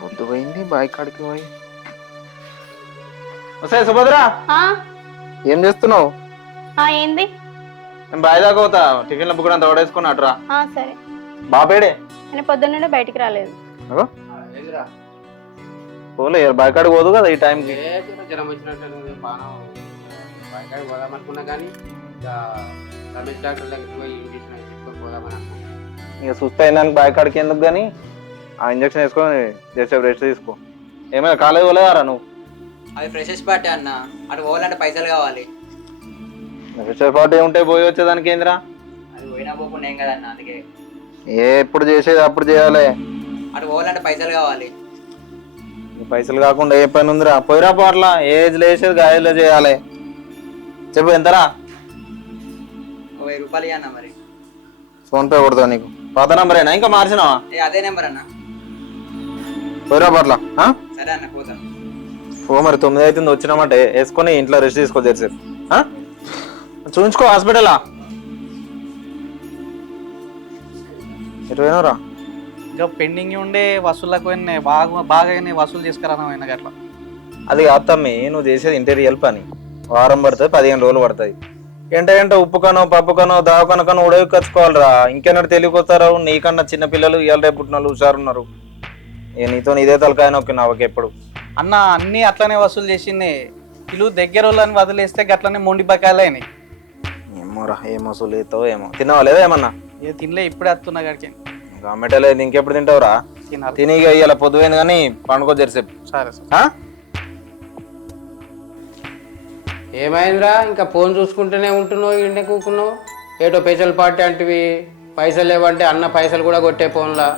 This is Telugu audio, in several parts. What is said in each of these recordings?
పొద్దు పోయింది బాయ్ కాడికి పోయి వస్తే సుభద్ర ఆ ఏం చేస్తున్నావు? ఏంది? నేను బాయ్ దాకా పోతా, టిఫిన్ల బుక్ అంతా ఓడేసుకుని అటురా. సరే. బాపేడే నేను పొద్దున్నే బయటికి రాలేదు. అగో పోలే బాయ్ కాడికి పోదు కదా ఈ టైంకి. జ్వరం వచ్చినట్టు బాగా పోదామనుకున్నా కానీ రమేష్ డాక్టర్ దగ్గరికి పోయి ఇంజక్షన్ తీసుకొని పోదామని అనుకున్నాను. ఇక సుస్థ అయిందానికి బాయ్ కాడికి ఎందుకు కానీ ఆ ఇంజక్షన్ వేసుకొని చేసే రెస్ట్ తీసుకో. ఏమైనా కాలేజ్ పోలేదారా నువ్వు? అది ఫ్రెషర్స్ పార్టీ అన్న, అటు పోవాలంటే పైసలు కావాలి. ఫ్రెషర్ పార్టీ ఉంటే పోయి వచ్చేదానికి ఏందిరా? అది పోయినా పోకుండా ఏం కదన్న, అందుకే ఎప్పుడు చేసేది అప్పుడు చేయాలి. అటు పోవాలంటే పైసలు కావాలి. పైసలు కాకుండా ఏ పని ఉందిరా? పోయిరా పోట్లా, ఏజ్ లేసేది గాయలో చేయాలి. చెప్పు ఎంతరా? 1000 రూపాయలు అన్న. మరి ఫోన్పే కొడతావు నీకు? పాత నంబరేనా ఇంకా మార్చినావా? అదే నెంబర్ అన్న. పోయిరా పోట్లా. సరే అన్న, పోతాను. ఓ మరి 9 అవుతుంది, వచ్చినామంటే వేసుకొని ఇంట్లో రెస్ట్ తీసుకో తెరిసేపు. చూపించుకో హాస్పిటలా. ఎటు పోయినరా? ఇంకా పెండింగ్ ఉండే వసూళ్ళకు పోయినాయి, బాగా వసూలు చేసుకురాను అట్లా. అది కాదమ్మి, నువ్వు చేసేది ఇంటీరియల్ పని. వారం పడుతుంది, 15 రోజులు పడుతుంది. ఏంటంటే ఉప్పు కనో పప్పు కనో దావకన కనో ఉడవి ఖర్చుకోవాలిరా. ఇంకెన్నడు తెలియకొస్తారా? నీకన్నా చిన్నపిల్లలు ఇవాళ రేపు పుట్టిన వాళ్ళు హుషారున్నారు. నీతో ఇదే తలకాయ నొక్కి నావకి ఎప్పుడు అన్న అన్నీ అట్లనే వసూలు చేసింది. ఇల్లు దగ్గర వాళ్ళని వదిలేస్తే గట్లనే మొండి బకాయలు అయినాయి. ఏమోరా, ఏం వసూలు చేస్తావో ఏమో. తిన్నావా లేదా ఏమన్నా? ఏ తినలే, ఇప్పుడే వస్తున్నా గడికి. గవర్నమెంట్ లేదు, ఇంకెప్పుడు తింటావురా? తిని ఇవాళ పొద్దుపోయింది కానీ పండుకో జరిసేపు. సరే సార్. ఏమైందిరా, ఇంకా ఫోన్ చూసుకుంటూనే ఉంటున్నావు, ఇంటే కూకున్నావు. ఏటో స్పెషల్ పార్టీ అంటివి, పైసలు లేవంటే అన్న పైసలు కూడా కొట్టే ఫోన్లా.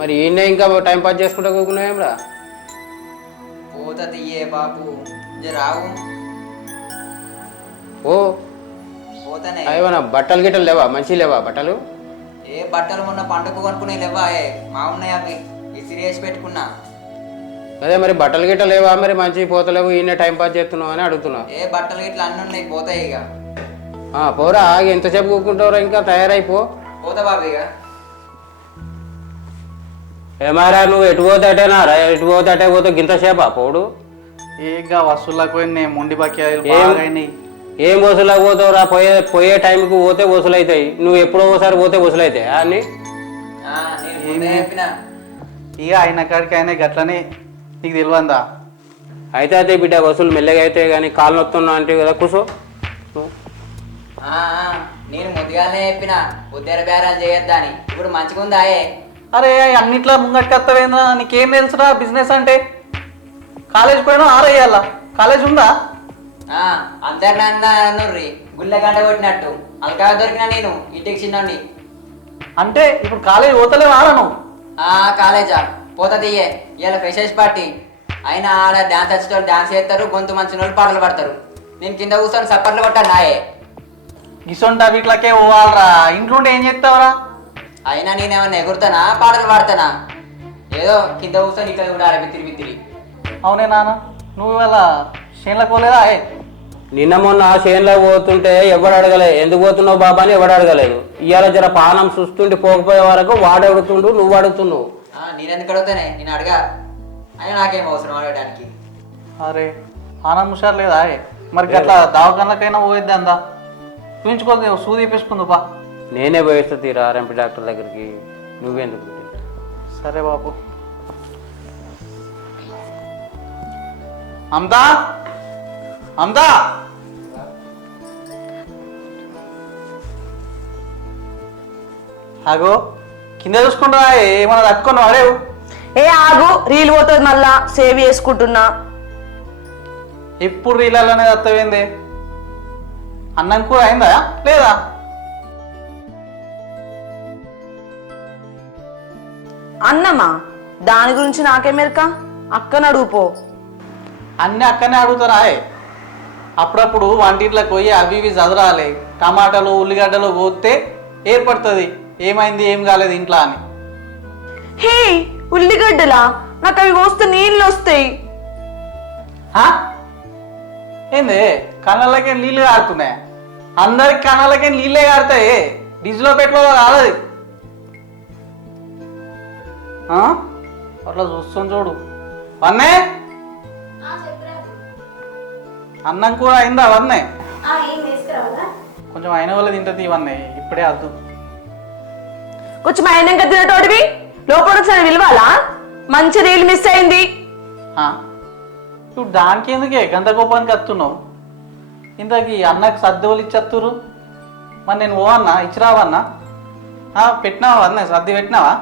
మరి ఈయనే ఇంకా టైం పాస్ చేసుకుంటూ కూకున్నావు ఏమ్రా? పోతా తీయే బాబు, రావు. ఓ పోతానే. ఏమన్నా బట్టలు గిట్టలు లేవా? మంచి లేవా బట్టలు? ఏ బట్టలు మొన్న పండుగ కొనుక్కునే లేవా? మా ఉన్నాయి, అవి ఇసిరి వేసి పెట్టుకున్నా. అదే మరి బట్టలు గిట్టలు లేవా? మరి మంచి పోతలేవు, ఈయన టైం పాస్ చేస్తున్నావు అని అడుగుతున్నా. ఏ బట్టలు గిట్ల అన్నీ ఉన్నాయి, పోతాయి ఇక. పోరా, ఎంతసేపు కూకుంటావురా? ఇంకా తయారైపో. పోతా బాబు ఇక. ఏమారా నువ్వు ఎటు పోతాటేనా రా? ఎటు పోతాటే పోతే గింతసేపా పోడు? ఏగా వసూళ్ళకు పోయినాయి, మొండి బకాయలు బాగా అయినాయి. ఏం వసూలకు పోతావురా? పోయే టైంకి పోతే వసూలు అవుతాయి. నువ్వు ఎప్పుడో ఒకసారి పోతే వసూలు అవుతాయి అన్ని. ఇక ఆయన కాడికి ఆయన గట్లనే, నీకు తెలియందా? అయితే బిడ్డ వసూలు మెల్లగా అయితే కానీ కాలు నొత్తున్నా అంటే కదా కూర్చో. నేను ముందుగానే చెప్పిన ఉద్యోగ బేరాలు చేయొద్దా అని. ఇప్పుడు మంచిగా ఉందాయే. అరే అన్నిట్లో ముంగటికి వస్తావేంద్రా? నీకేం తెలుసురా బిజినెస్ అంటే? కాలేజ్ పోయినా ఆరేయాల, కాలేజ్ ఉందా? అందరు అన్నర్రి గుళ్ళ గంట కొట్టినట్టు అల్కా దొరికినా నేను ఇంటికి చిన్నోని. అంటే ఇప్పుడు కాలేజ్ పోతలేవు ఆడను? కాలేజా పోతా తీయే. ఇవాళ ఫ్రెషర్స్ పార్టీ అయినా ఆడ డాన్స్ వచ్చేటోళ్ళు డాన్స్ చేస్తారు, గొంతు మంచి వాళ్ళు పాటలు పడతారు. నేను కింద కూర్చొని సప్పట్లు కొట్టాను నాయే. గిసొంట వీటిలకే పోవాలరా, ఇంట్లో ఏం చేస్తావురా? అయినా నేనేమన్నా ఎగురుతానా పాటలు పాడతానా? ఏదో కింద కూర్చొని ఇక్కడ చూడాలి బిత్తిరి బిత్తిరి. అవునే నాన్న, నువ్వు ఇవాళ చేనులకు పోలేదా? నిన్న మొన్న చేనులో పోతుంటే ఎవడు అడగలే, ఎందుకు పోతున్నావు బాబా అని ఎవడు అడగలేదు. ఇవాళ జర పానం చూస్తుంటే పోకపోయే వరకు వాడు అడుగుతుండు, నువ్వు అడుగుతున్నావు. నేనెందుకు అడుగుతానే? నేను అడగా. అయినా నాకేం అవసరం అడగడానికి. అరే ఆనంద్ ముషారు లేదా? మరి అట్లా దవాఖానకైనా పోయిద్ది అందా? చూపించుకోదు, సూది తీపించుకుందు బా. నేనే పోయిస్తా తీరా ఆర్ఎంపీ డాక్టర్ దగ్గరికి, నువ్వెందుకు? సరే బాబు. అమ్దా అమ్దా, ఆగో కింద చూసుకుంటా, ఏమన్నా తక్కువ అరేవు. ఆగు, రీల్ పోతుంది మళ్ళా, సేవ్ చేసుకుంటున్నా. ఎప్పుడు రీల్ అనేది అత్తవేంది? అన్నం కూర అయిందా లేదా? అన్నమా? దాని గురించి నాకేమెరక, అక్కని అడుగుపో. అన్నీ అక్కడనే అడుగుతారా? అప్పుడప్పుడు వంటింట్లోకి పోయి అవి ఇవి చదరాలి. టమాటాలు ఉల్లిగడ్డలు పోతే ఏర్పడుతుంది ఏమైంది ఏం కాలేదు ఇంట్లో అని. హే ఉల్లిగడ్డలా? నాకు అవి కోస్తే నీళ్ళు వస్తాయి. ఏంది కళ్ళకి నీళ్ళు కారుతున్నాయి? అందరికి కళ్ళకి నీళ్ళే కారుతాయి, డిజ్లో పెట్టుకో కాదు. అట్లా చూస్తుంది చూడు. వన్నే అన్నం కూడా అయిందా వన్నే? కొంచెం అయిన వాళ్ళు తింటుంది ఇవన్నీ, ఇప్పుడే వద్దు. కొంచెం అయినాక తినటోడివి లోపల ఒకసారి విలువాలా? మంచి రీల్ మిస్ అయింది. ఇప్పుడు దానికి ఎందుకే గంత కోపానికి వస్తున్నావు? ఇంతకీ అన్నకి సర్దువులు ఇచ్చేస్తురు, మరి నేను ఓ అన్నా ఇచ్చిరావన్నా? పెట్టినావా అన్న సర్ది పెట్టినావా?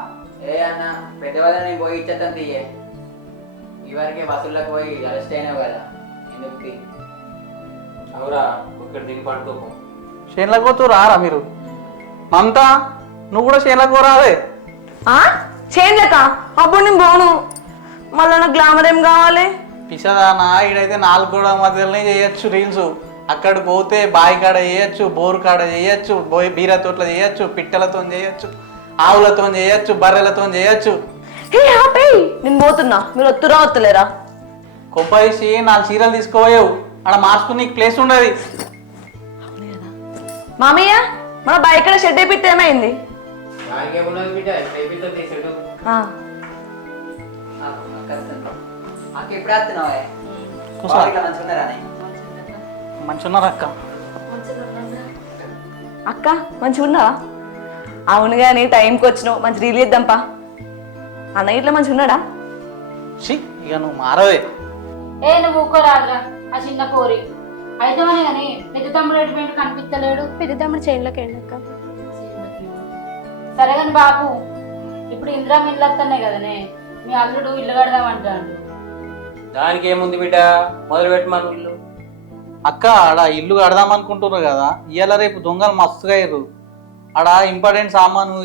ఏ అన్న పెద్దవాళ్ళని నేను పోయి ఇచ్చేద్దాం తీయే. ఇవరకే బస్సులకు పోయి అరెస్ట్ అయినావు కదా, ఎందుకు అవురా ఇక్కడ దిగి పండుకో. చేనులకు పోతూ రారా మీరు? మమతా నువ్వు కూడా చేనులకు పోరాదే. చేయలేక అప్పుడు నేను పోను. మళ్ళీ నాకు గ్లామర్ ఏం కావాలి? పిసదానా ఈడైతే 4 గోడల మధ్యలోనే చేయొచ్చు రీల్స్. అక్కడ పోతే బావి కాడ చేయొచ్చు, బోరు కాడ చేయొచ్చు, బీర తోటలో చేయొచ్చు, పిట్టలతో చేయొచ్చు, ఆవులతో చేయొచ్చు, బర్రెలతో చేయొచ్చు. నేను పోతున్నా, మీరు వస్తురా వస్తలేరా? కొప్పేసి 4 చీరలు తీసుకోపోయావు, అక్కడ మార్చుకుని నీకు ప్లేస్ ఉండదు. మామయ్య మన బైక్ ఇక్కడ షెడ్ అయిపోతే ఏమైంది? అక్క ఎప్పుడు వస్తున్నావే? మంచున్నారు అక్క. అక్క మంచిగా ఉన్నావా? అవును కానీ టైంకి వచ్చినావు, మంచి రీల్ చేద్దాంపా. అన్నయ్య ఇట్లా మంచిగా ఉన్నాడా? ఇక నువ్వు మారవే. నువ్వు ఊకోరాదురా, ఆ చిన్న కోరి అయితే కానీ పెద్ద తమ్ముడు ఎటు కనిపిస్తలేడు. పెద్ద తమ్ముడు చైన్లోకి వెళ్ళక్క. సరే కానీ బాపు, ఇప్పుడు ఇందిరా ఇల్లు వస్తున్నాయి కదనే, మీ అల్లుడు ఇల్లు కడదామంటాడు. దానికి ఏముంది బిడ్డ, మొదలు పెట్టమను ఇల్లు. అక్క ఆడ ఇల్లు కడదాం అనుకుంటున్నారు కదా, ఇవాళ రేపు దొంగలు మస్తుగా అయ్యారు. ఆడ ఇంపార్టెంట్ సామాను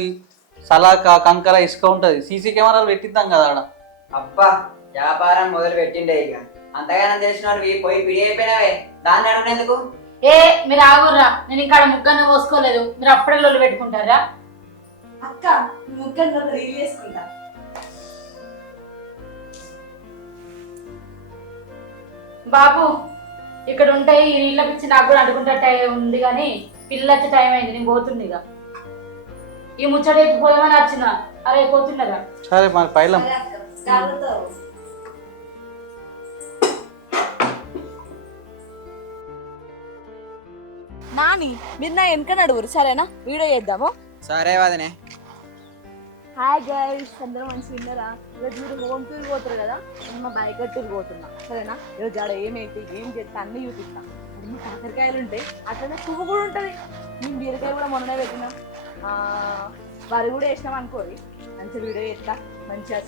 సలాక కంకర ఇసుక ఉంటుంది, సీసీ కెమెరాలు పెట్టిద్దాం కదా ఆడ. అబ్బా వ్యాపారం మొదలు పెట్టిండే ఇక. అంతగానం తెలిసిన వాడు పోయి పిడి అయిపోయినావే, దాన్ని అడుగునేందుకు? మీరు ఆగుర్రా, నేను ఇంకా ముగ్గన్న పోసుకోలేదు, మీరు అప్పుడే లొల్లు పెట్టుకుంటారా? అక్క ముగ్గన్న రీల్ చేసుకుంటా. బాబు ఇక్కడ ఉంటాయి ఈ నీళ్ళ పిచ్చి నాకు కూడా అడుగుంటే ఉంది కానీ పిల్లలు వచ్చే టైం అయింది, నేను పోతుంది ఇక. ఈ ముచ్చట పోదామని వచ్చిన, అరే పోతుండగా. సరే మరి పైలం. నాని మీరు నా వెనక నడువురు సరేనా? వీడియో చేద్దాము. సరే వదనే. హాయ్ గైస్, అందరూ మంచిగా ఉన్నారా? ఈరోజు మీరు హోమ్ టూర్ పోతారు కదా, నేను మా బైక్ టూర్ పోతున్నా సరేనా? ఈరోజు ఆడ ఏమైతే ఏం చేస్తా అన్నీ చూపిస్తా. అన్ని కాకరకాయలు ఉంటాయి, అట్లనే పువ్వు కూడా ఉంటుంది. మేము బీరకాయ కూడా మొన్ననే పెట్టినాం, వరి కూడా వేసినాం అనుకోరి. మంచిగా వీడియో చేస్తా, మంచిగా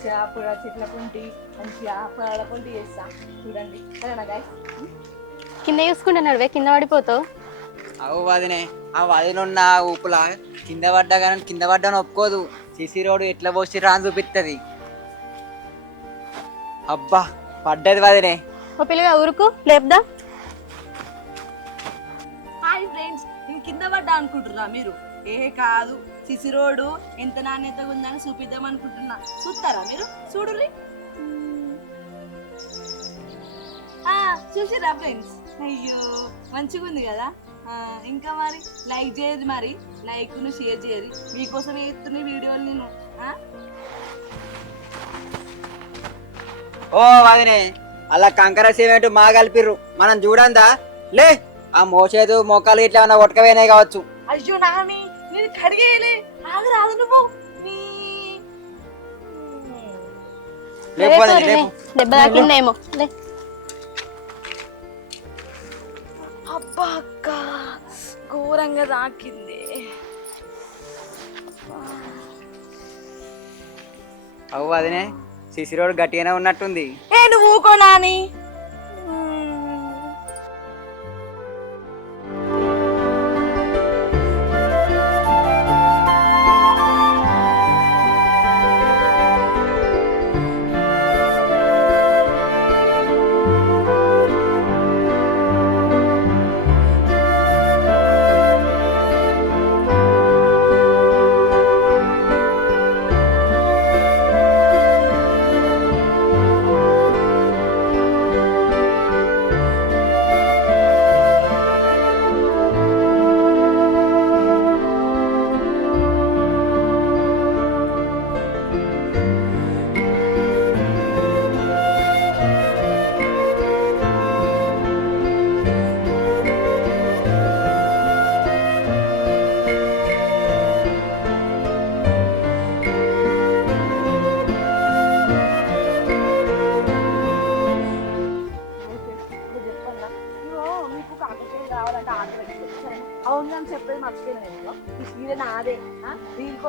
చెట్ల పొంటి మంచిగా పొలాల పొంటి చేస్తా, చూడండి సరేనా గైస్? కింద చూసుకుంటే నడివే, కింద పడిపోతావు. అవు వదినే, ఆ వదినున్న ఊపులా కింద పడ్డా కానీ కింద పడ్డాను ఒప్పుకోదు. సిసి రోడ్డు ఎట్లా పోసి రాని చూపిస్తుంది. అబ్బా పడ్డది వదినే. ఓ పిల్లగా ఊరుకు లేపుదా. హాయ్ ఫ్రెండ్స్, నేను కింద పడ్డా అనుకుంటున్నా మీరు? కాదు, సిసి రోడ్డు ఎంత నాణ్యతగా ఉందని చూపిద్దాం అనుకుంటున్నా. చూస్తారా మీరు? చూడుర్రి. చూసిరా ఫ్రెండ్స్? అయ్యో మంచిగా ఉంది కదా. ఇంకా మరి లైక్ చేయరు, మరి లైక్ను షేర్ చేయరు. మీకోసం ఎత్తున్న వీడియోలు నేను. ఓ వదినే, అలా కంకర సిమెంట్ మా కలిపిర్రు, మనం చూడందా? లే ఆ మోసేదు మోకాలు ఇట్లా ఏమన్నా ఒట్టకపోయినాయి కావచ్చు. అయ్యో నాని, నేను కడిగేయలే, ఆగు రాదు నువ్వు. దెబ్బ తాకిందేమో. అబ్బా అక్క ఘోరంగా తాకింది. అవు వదినే, సిసి రోడ్ గట్టిగానే ఉన్నట్టుంది. నువ్వు ఊకో నాని.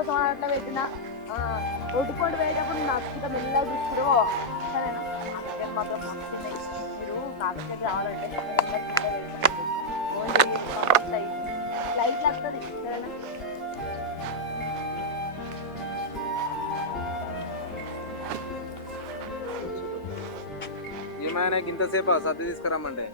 కోసం అని అట్లా పెట్టినా ఒడ్డుకొని పోయేటప్పుడు నచ్చుకుంటా మెల్లగా చూసుకో సరేనా నా దగ్గర మాత్రం మస్తున్నాయి మీరు నా దగ్గర రావాలంటే ఫోన్ చేసి ఫ్లైట్ వస్తుంది సరేనా ఏమైనా ఇంతసేపు సర్ది తీసుకురమ్మంటే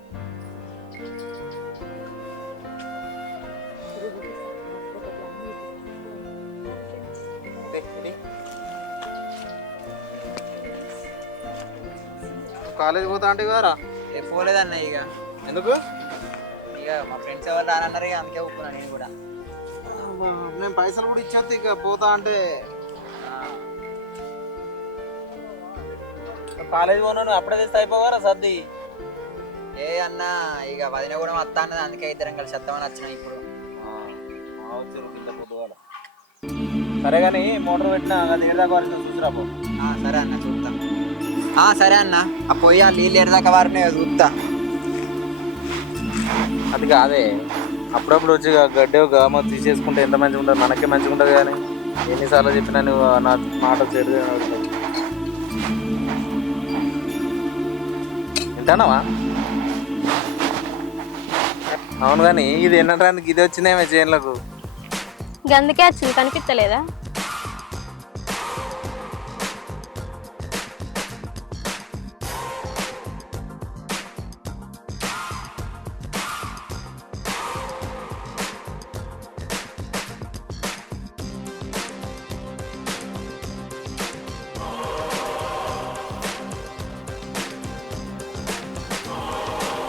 కాలేజ్ పోతా అంటే కదరా? పోలేదన్న ఇక ఎందుకు? ఇక మా ఫ్రెండ్స్ ఎవరు రానన్నారు ఇక అందుకే ఒప్పుకున్నా నేను కూడా. నేను పైసలు కూడా ఇచ్చేస్తా ఇక పోతా అంటే. కాలేజ్ పోను అప్పుడే తెస్తే అయిపోవారా సర్ది? ఏ అన్న ఇక వదిన కూడా వస్తా అన్నది అందుకే ఇద్దరం కలిసి వస్తామని వచ్చినా ఇప్పుడు. సరే కానీ మోటార్ పెట్టినా అది ఏదాకా వారికి చూసిరా పో. సరే అన్న చూస్తా. సరే అన్న ఆ పోయి ఆ నీళ్ళు ఎడదాకా వారిని చూస్తా. అది కాదే, అప్పుడప్పుడు వచ్చి గడ్డి గమ తీసేసుకుంటే ఎంత మంచిగా ఉంటుంది, మనకే మంచిగా ఉంటుంది. కానీ ఎన్నిసార్లు చెప్పినా నువ్వు నా మాట చెడు వింటానావా? అవును కానీ ఇది ఎన్నటానికి ఇది వచ్చిందేమే చేనులకు. గందుకే వచ్చింది కనిపించలేదా?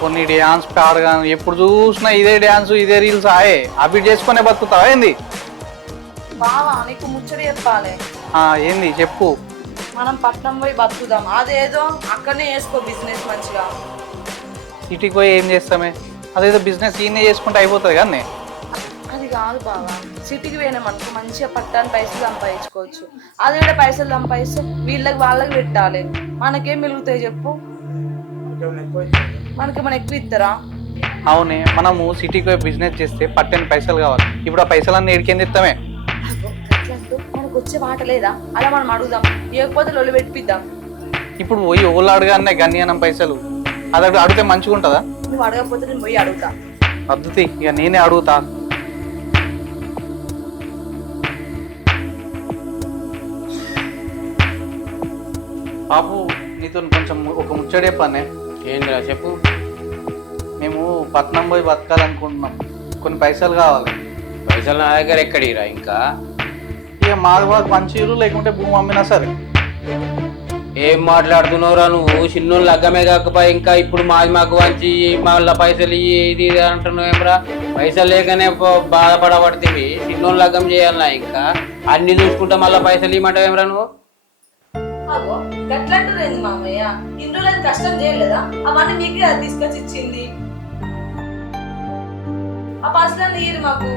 కొన్ని డ్యాన్స్ పాడగాను ఎప్పుడు చూసినా ఇదే డ్యాన్స్ ఇదే రీల్స్ ఆయే అవి చేసుకునే బతుకుతావా ఏంది? బావా నీకు ముచ్చడి చెప్పాలి. ఏంది చెప్పు. మనం పట్నం పోయి బతుకుదాం, అదేదో అక్కడనే చేసుకో బిజినెస్ మంచిగా. సిటీకి పోయి ఏం చేస్తామే? అదేదో బిజినెస్ ఈయనే చేసుకుంటే అయిపోతుంది కానీ. అది కాదు బావా, సిటీకి పోయినామనుకో మంచిగా పట్టాన్ని పైసలు సంపాదించుకోవచ్చు. అదే కూడా పైసలు సంపాదిస్తే వీళ్ళకి వాళ్ళకి పెట్టాలి, మనకేం మిగులుతాయి చెప్పు? మనకి మన ఎక్కువ ఇస్తారా? అవునే, మనము సిటీకి పోయి బిజినెస్ చేస్తే పట్టని పైసలు కావాలి. ఇప్పుడు ఆ పైసలన్నీ ఏడికేంది ఇస్తామే? మనకు వచ్చే మాట లేదా? అలా మనం అడుగుదాం, ఇవ్వకపోతే లొల్లి పెట్టిద్దాం. ఇప్పుడు పోయి ఓళ్ళు అడగానే గన్యానం పైసలు అది అడిగితే మంచిగా ఉంటుందా? నువ్వు అడగకపోతే నేను పోయి అడుగుతా. అద్దుతి ఇక నేనే అడుగుతా. బాబు నీతో కొంచెం ఒక ముచ్చడే పనే. ఏంద్రా చెప్పు. మేము పట్నం పోయి బతకాలనుకుంటున్నాం, కొన్ని పైసలు కావాలి. పైసలు నా దగ్గర ఎక్కడిరా ఇంకా? ఇక మాకు మంచి ఇల్లు లేకుంటే భూమి అమ్మినా సరే. ఏం మాట్లాడుతున్నావురా నువ్వు? చిన్నోళ్ళు లగ్గమే కాకపోయి ఇంకా ఇప్పుడు మాకు వంచి మళ్ళీ పైసలు ఇది అంటున్నావు ఏమరా? పైసలు లేకనే బాధపడబడుతుంది. చిన్నోళ్ళు లగ్గం చేయాలన్నా ఇంకా అన్ని చూసుకుంటా మళ్ళీ పైసలు ఇవ్వమంటావు ఏమరా నువ్వు? అగో గట్లంటారేంది మామయ్య? ఇన్ని రోజులు కష్టం చేయలేదా? అవన్నీ మీకే అది తీసుకొచ్చి ఇచ్చింది. ఆ పైసలు ఇయ్యరు మాకు.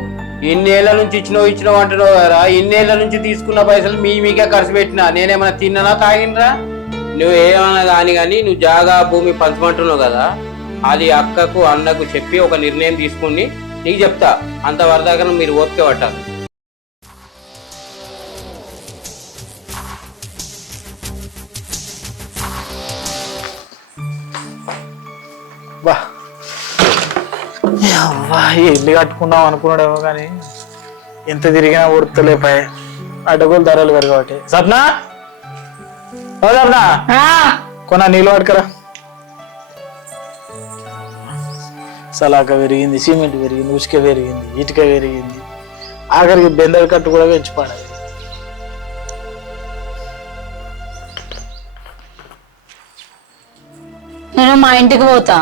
ఇన్నేళ్ల నుంచి ఇచ్చినావు అంటున్నావు కదా. ఇన్నేళ్ల నుంచి తీసుకున్న పైసలు మీకే ఖర్చు పెట్టినా. నేనేమన్నా తిన్నానా తాగినరా? నువ్వు ఏమన్నా కానీ నువ్వు జాగా భూమి పంచమంటున్నావు కదా, అది అక్కకు అన్నకు చెప్పి ఒక నిర్ణయం తీసుకుని నీకు చెప్తా. అంతవరదాకా మీరు ఓపిక పట్టాలి. ఇల్లు కట్టుకుందాం అనుకున్నాడేమో కానీ ఎంత తిరిగినా ఊర్తలేపాయి. అడ్డగోలు ధరలు పెరగబట్టి. సప్నా ఓ సప్నా, కొన్నా నీళ్ళు పట్టుకరా. సలాక పెరిగింది, సిమెంట్ పెరిగింది, ఉసుక పెరిగింది, ఇటుక పెరిగింది, ఆఖరికి బెందర్ కట్టు కూడా పెంచిపడాలి. నేను మా ఇంటికి పోతా.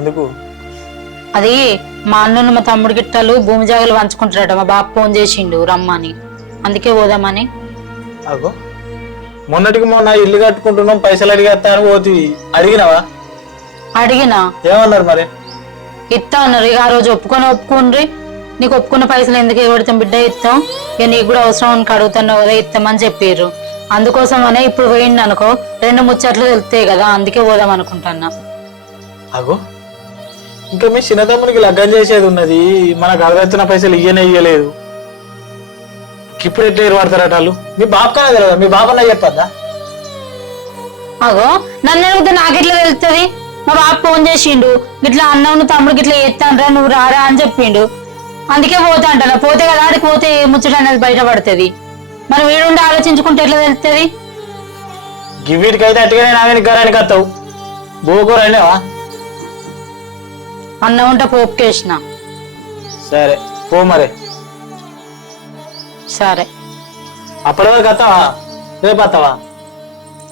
ఎందుకు? అది మా అన్నను మా తమ్ముడు గిట్టాలు భూమి జాగాలు పంచుకుంటారట. మా బాబు ఫోన్ చేసిండు రమ్మని, అందుకే పోదామని. అగో మొన్నటికి మొన్న ఇల్లు కట్టుకుంటున్నాం పైసలు అడిగేస్తాను పోతుంది, అడిగినావా? అడిగినా. ఏమన్నారు మరి? ఇస్తా అన్నారు. ఇక ఆ రోజు ఒప్పుకుండ్రి. నీకు ఒప్పుకున్న పైసలు ఎందుకు ఎగబడతాం బిడ్డ, ఇస్తాం. ఇక నీకు కూడా అవసరం అని అడుగుతున్నావు కదా, ఇస్తామని చెప్పారు. అందుకోసమనే ఇప్పుడు పోయింది అనుకో, 2 ముచ్చట్లు తెలుస్తాయి కదా, అందుకే పోదాం అనుకుంటున్నా. అగో ఇంకా మీ చిన్నతమ్మునికి లగ్గం చేసేది ఉన్నది, మనకు అడగెత్తిన పైసలు ఇయ్యలేదు. ఇప్పుడు ఎట్లా ఏర్పడతారట వాళ్ళు? మీ బాబు కదా తెలియదు, మీ బాబన్నా చెప్పద్దా? అగో నన్ను అడిగితే నాకెట్లా తెలుస్తుంది? మా బాబు ఫోన్ చేసిండు, ఇట్లా అన్నను తమ్ముడికి ఇట్లా ఎత్తానరా నువ్వు రారా అని చెప్పిండు. అందుకే పోతా అంటారా, పోతే కదా ఆడికి పోతే ముచ్చట అనేది బయటపడుతుంది. మనం వీడుండి ఆలోచించుకుంటే ఎట్లా తెలుస్తుంది? గివీటికైతే అట్టుగానే నాగనికి గారానికి వస్తావు. బోకూర అయినావా? అన్నం ఉంటే పోపుకేసిన. సరే పో మరి. సరే అప్పటి వరకు వస్తావా? రేపు వస్తావా?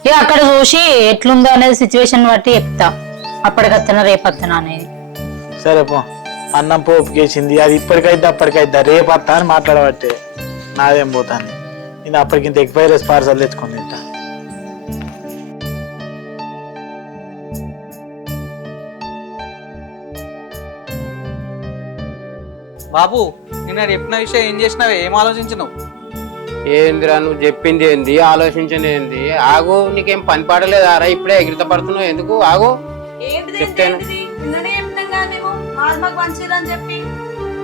ఇక అక్కడ చూసి ఎట్లుందో అనేది సిచ్యువేషన్ బట్టి చెప్తా, అప్పటికత్తనా రేపత్తనా అనేది. సరే పో. అన్నం పోపుకేసింది, అది ఇప్పటికైతే అప్పటికైతే రేపు వస్తా అని మాట్లాడబట్టే నాదేం పోతాను. నేను అప్పటికింత ఎక్స్పైరీస్ పార్సల్ తెచ్చుకొని తింటా. బాబు నిన్న చెప్పిన విషయం ఏం చేసినావే? ఏం ఆలోచించినావు? ఏందిరా నువ్వు చెప్పింది ఏంది, ఆలోచించింది ఏంది? ఆగు, నీకేం పని పాడలేదారా? ఇప్పుడే ఎగిరిత పడుతున్నావు ఎందుకు? ఆగు చెప్తాను.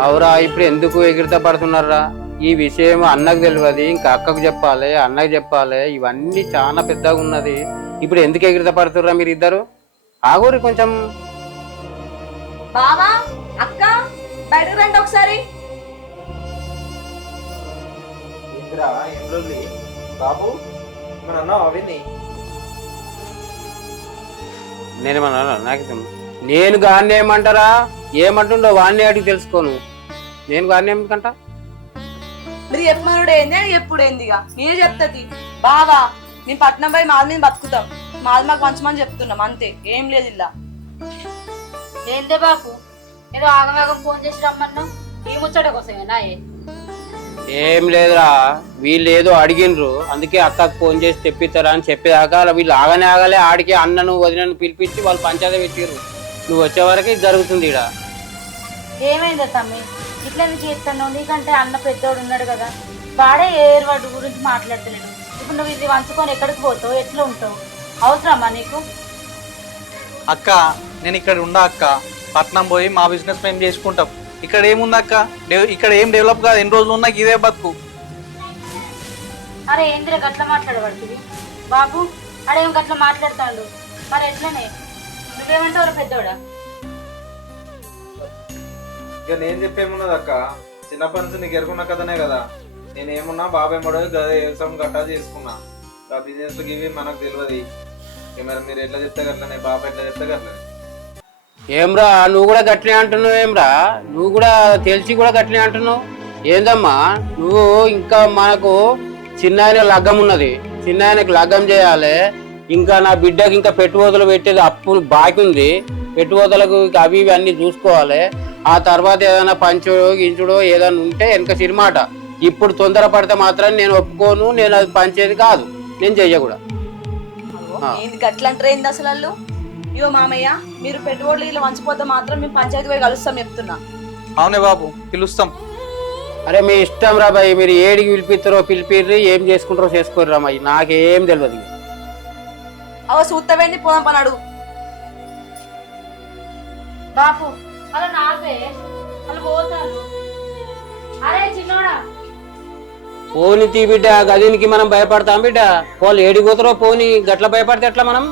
అవురా, ఇప్పుడు ఎందుకు ఎగిరిత పడుతున్నారా? ఈ విషయం అన్నకు తెలియదు, ఇంకా అక్కకు చెప్పాలి, అన్నకు చెప్పాలి. ఇవన్నీ చాలా పెద్దగా ఉన్నది. ఇప్పుడు ఎందుకు ఎగిరిత పడుతుర్రా మీరు ఇద్దరు? ఆగురి కొంచెం. బావా అక్క బయటకు రండి ఒకసారి. బాబు మన అన్న అవింది నేనేమన్నా నాకు నేను గాన్ని ఏమంటారా? ఏమంటుండో వాడిని అడిగి తెలుసుకోను. నేను గాన్ని ఏమంటా? మీరు చెప్పమనుడు ఏంది అని ఎప్పుడేంది? ఇక మీరు చెప్తుంది బావా మేము పట్నం పోయి మాది మీద బతుకుతాం, మాది మాకు మంచమని చెప్తున్నాం అంతే, ఏం లేదు ఇలా. ఏందే బాపు ఏదో ఆగమేగం ఫోన్ చేసి రమ్మన్నా, ఈ ముచ్చట కోసమేనా? ఏం లేదురా, వీళ్ళు ఏదో అడిగినరు, అందుకే అక్కకు ఫోన్ చేసి తెప్పిస్తారా అని చెప్పేదాకా వీళ్ళు ఆగనే ఆగలే. ఆడికి అన్నను వదినను పిలిపించి వాళ్ళు పంచాయతీ పెట్టిరు. నువ్వు వచ్చే వరకు ఇది జరుగుతుంది ఇక్కడ. ఏమైందా తమ్మి ఇట్లా ఎందుకు చేస్తాను? నీకంటే అన్న పెద్దోడు ఉన్నాడు కదా, వాడే ఏర్వాడు గురించి మాట్లాడతలేడు. ఇప్పుడు నువ్వు ఇది వంచుకొని ఎక్కడికి పోతావు, ఎట్లా ఉంటావు? అవసరమా నీకు? అక్క నేను ఇక్కడ ఉండా అక్క, పట్నం పోయి మా బిజినెస్ మేము చేసుకుంటాం. ఇక్కడ ఏముంది అక్క? ఇక్కడ ఏం డెవలప్ కాదు. ఎన్ని రోజులు ఉన్నా ఇదే బతుకు. అరే ఏందిరా గట్లా మాట్లాడబడుతుంది బాబు? అడేం గట్లా మాట్లాడతాడు మరి ఎట్లనే? నువ్వేమంటావు పెద్దోడా? ఇక నేను చెప్పేమున్నది అక్క, చిన్నప్పటి నుంచి నీకు ఎరుగున్న కథనే కదా. నేను ఏమున్నా బాబాయ్ మడో వ్యవసాయం గట్టా చేసుకున్నా. ఆ బిజినెస్ ఇవి మనకు తెలియదు. మరి మీరు ఎట్లా చెప్తే గట్లనే, బాబాయ్ ఎట్లా చెప్తే గట్లనే. ఏమ్రా నువ్వు కూడా గట్లే అంటున్నావు? ఏమ్రా నువ్వు కూడా తెలిసి కూడా గట్లే అంటున్నావు? ఏందమ్మా నువ్వు? ఇంకా మనకు చిన్నాయన లగ్గం ఉన్నది, చిన్నాయనకు లగ్గం చేయాలి. ఇంకా నా బిడ్డకి ఇంకా పెట్టుబడులు పెట్టేది అప్పులు బాకీ ఉంది. పెట్టుబడులకు అవి ఇవి అన్ని చూసుకోవాలి. ఆ తర్వాత ఏదైనా పంచుడో గించుడో ఏదైనా ఉంటే వెనక సిరిమాట. ఇప్పుడు తొందర పడితే మాత్రం నేను ఒప్పుకోను, నేను అది పంచేది కాదు, నేను చెయ్యకూడదు. ఏంది గట్లా అంటారు ఏంది అసలు వాళ్ళు? ఇవో మామయ్య మీరు పెట్టుబడులు ఇలా వంచిపోతే మాత్రం మేము పంచాయతీ పోయి కలుస్తాం చెప్తున్నా. అవునే బాబు పిలుస్తాం. అరే మీ ఇష్టం రా బాయ్, మీరు ఏడికి పిలిపిస్తారో పిలిపిర్రి, ఏం చేసుకుంటారో చేసుకోరు రా మాయి, నాకేం తెలియదు. అవ సూత్తవేంది పోదాం పనాడు. బాపు అలా నాపే వాళ్ళు పోతాను. అరే చిన్నోడా పోని తీ బిడ్డ, గదినికి మనం భయపడతాం బిడ్డ. వాళ్ళు ఏడిపోతారో పోని, గట్ల భయపడితే ఎట్లా మనం?